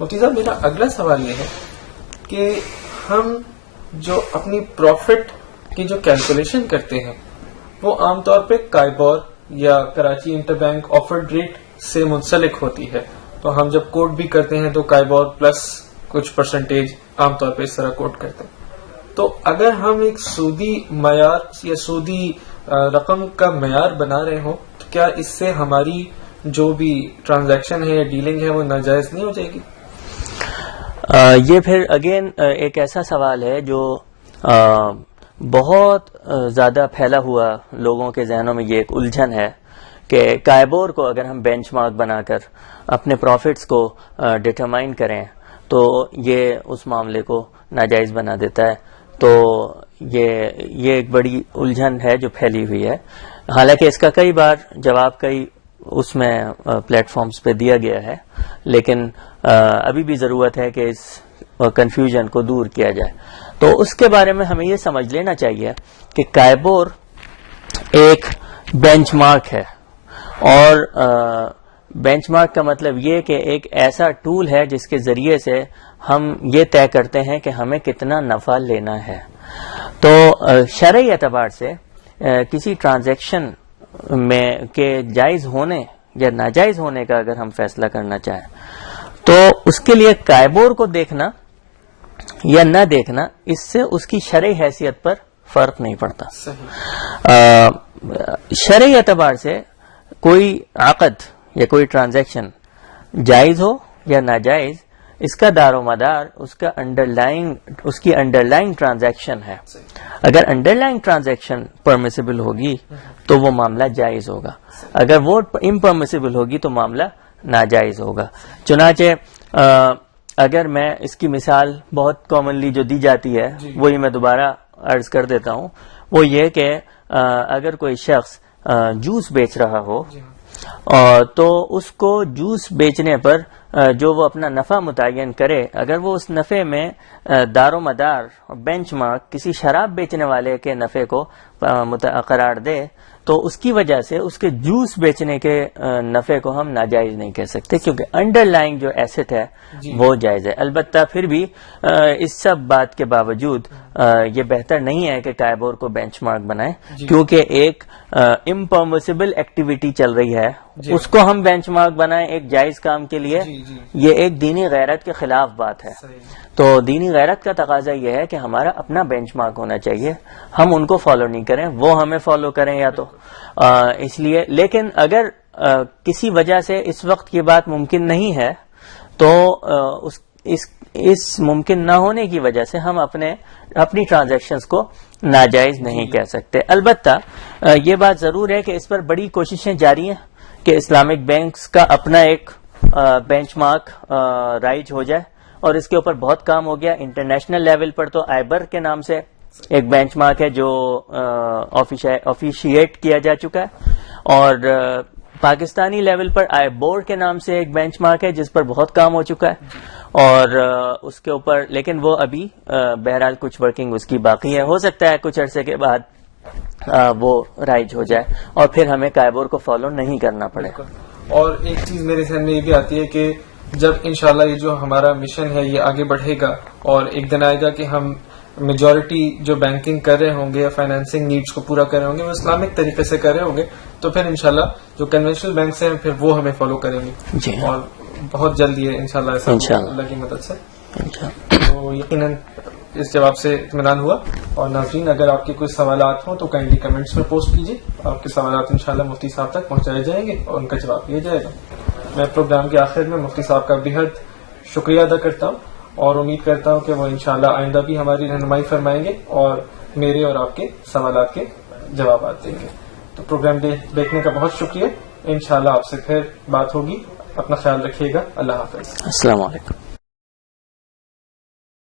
مفتی صاحب میرا اگلا سوال یہ ہے کہ ہم جو اپنی پروفٹ کی جو کیلکولیشن کرتے ہیں وہ عام طور پہ کائبور یا Karachi inter bank offered rate سے منسلک ہوتی ہے. تو ہم جب کوٹ بھی کرتے ہیں تو کائبور پلس کچھ پرسنٹیج عام طور پہ اس طرح کوٹ کرتے ہیں. تو اگر ہم ایک سودی معیار یا سودی رقم کا معیار بنا رہے ہوں تو کیا اس سے ہماری جو بھی ٹرانزیکشن ہے یا ڈیلنگ ہے وہ ناجائز نہیں ہو جائے گی؟ یہ پھر اگین ایک ایسا سوال ہے جو بہت زیادہ پھیلا ہوا لوگوں کے ذہنوں میں یہ ایک الجھن ہے کہ کائبور کو اگر ہم بینچ مارک بنا کر اپنے پروفٹس کو ڈٹرمائن کریں تو یہ اس معاملے کو ناجائز بنا دیتا ہے. تو یہ ایک بڑی الجھن ہے جو پھیلی ہوئی ہے. حالانکہ اس کا کئی بار جواب کئی اس میں پلیٹ فارمز پہ دیا گیا ہے، لیکن ابھی بھی ضرورت ہے کہ اس کنفیوژن کو دور کیا جائے. تو اس کے بارے میں ہمیں یہ سمجھ لینا چاہیے کہ کائبور ایک بینچ مارک ہے، اور بینچ مارک کا مطلب یہ کہ ایک ایسا ٹول ہے جس کے ذریعے سے ہم یہ طے کرتے ہیں کہ ہمیں کتنا نفع لینا ہے. تو شرعی اعتبار سے کسی ٹرانزیکشن میں کے جائز ہونے یا ناجائز ہونے کا اگر ہم فیصلہ کرنا چاہیں تو اس کے لیے کائبور کو دیکھنا یا نہ دیکھنا اس سے اس کی شرعی حیثیت پر فرق نہیں پڑتا. شرعی اعتبار سے کوئی عقد یا کوئی ٹرانزیکشن جائز ہو یا ناجائز، اس کا دار و مدار اس کی انڈر لائن ٹرانزیکشن ہے. اگر انڈر لائن ٹرانزیکشن پرمیسیبل ہوگی تو وہ معاملہ جائز ہوگا، اگر وہ امپرمیسیبل ہوگی تو معاملہ ناجائز ہوگا. چنانچہ اگر میں اس کی مثال بہت کامنلی جو دی جاتی ہے وہی میں دوبارہ عرض کر دیتا ہوں، وہ یہ کہ اگر کوئی شخص جوس بیچ رہا ہو تو اس کو جوس بیچنے پر جو وہ اپنا نفع متعین کرے، اگر وہ اس نفع میں دار و مدار بینچ مارک کسی شراب بیچنے والے کے نفع کو قرار دے تو اس کی وجہ سے اس کے جوس بیچنے کے نفع کو ہم ناجائز نہیں کہہ سکتے، کیونکہ انڈر لائن جو ایسٹ ہے وہ جائز ہے. البتہ پھر بھی اس سب بات کے باوجود یہ بہتر نہیں ہے کہ کائبور کو بینچ مارک بنائیں، کیونکہ ایک امپرمیسیبل ایکٹیویٹی چل رہی ہے، اس کو ہم بینچ مارک بنائیں ایک جائز کام کے لیے، یہ ایک دینی غیرت کے خلاف بات ہے. تو دینی غیرت کا تقاضا یہ ہے کہ ہمارا اپنا بینچ مارک ہونا چاہیے، ہم ان کو فالو نہیں کریں، وہ ہمیں فالو کریں یا تو اس لیے. لیکن اگر کسی وجہ سے اس وقت یہ بات ممکن نہیں ہے تو اس ممکن نہ ہونے کی وجہ سے ہم اپنی ٹرانزیکشنز کو ناجائز نہیں کہہ سکتے. البتہ یہ بات ضرور ہے کہ اس پر بڑی کوششیں جاری ہیں کہ اسلامک بینکس کا اپنا ایک بینچ مارک رائج ہو جائے، اور اس کے اوپر بہت کام ہو گیا. انٹرنیشنل لیول پر تو آئبر کے نام سے ایک بینچ مارک ہے جو آفیشیٹ کیا جا چکا ہے، اور پاکستانی لیول پر آئی بورڈ کے نام سے ایک بینچ مارک ہے جس پر بہت کام ہو چکا ہے، اور اس کے اوپر لیکن وہ ابھی بہرحال کچھ ورکنگ اس کی باقی ہے. ہو سکتا ہے کچھ عرصے کے بعد وہ رائج ہو جائے اور پھر ہمیں کائبور کو فالو نہیں کرنا پڑے. اور ایک چیز میرے ذہن میں یہ بھی آتی ہے کہ جب انشاءاللہ یہ جو ہمارا مشن ہے یہ آگے بڑھے گا اور ایک دن آئے گا کہ ہم میجورٹی جو بینکنگ کر رہے ہوں گے یا فائنینسنگ نیڈز کو پورا کر رہے ہوں گے وہ اسلامک طریقے سے کر رہے ہوں گے، تو پھر انشاءاللہ جو کنونشنل بینکس ہیں پھر وہ ہمیں فالو کریں گے، اور بہت جلد یہ انشاءاللہ ایسا اللہ کی مدد سے. تو یقیناً اس جواب سے اطمینان ہوا. اور ناظرین اگر آپ کے کوئی سوالات ہوں تو کائنڈلی کمنٹس میں پوسٹ کیجیے، آپ کے سوالات انشاءاللہ مفتی صاحب تک پہنچائے جائیں گے اور ان کا جواب دیا جائے گا. میں پروگرام کے آخر میں مفتی صاحب کا بےحد شکریہ ادا کرتا ہوں اور امید کرتا ہوں کہ وہ انشاءاللہ آئندہ بھی ہماری رہنمائی فرمائیں گے اور میرے اور آپ کے سوالات کے جوابات دیں گے. تو پروگرام دیکھنے کا بہت شکریہ. انشاءاللہ آپ سے پھر بات ہوگی. اپنا خیال رکھیے گا. اللہ حافظ. السلام علیکم.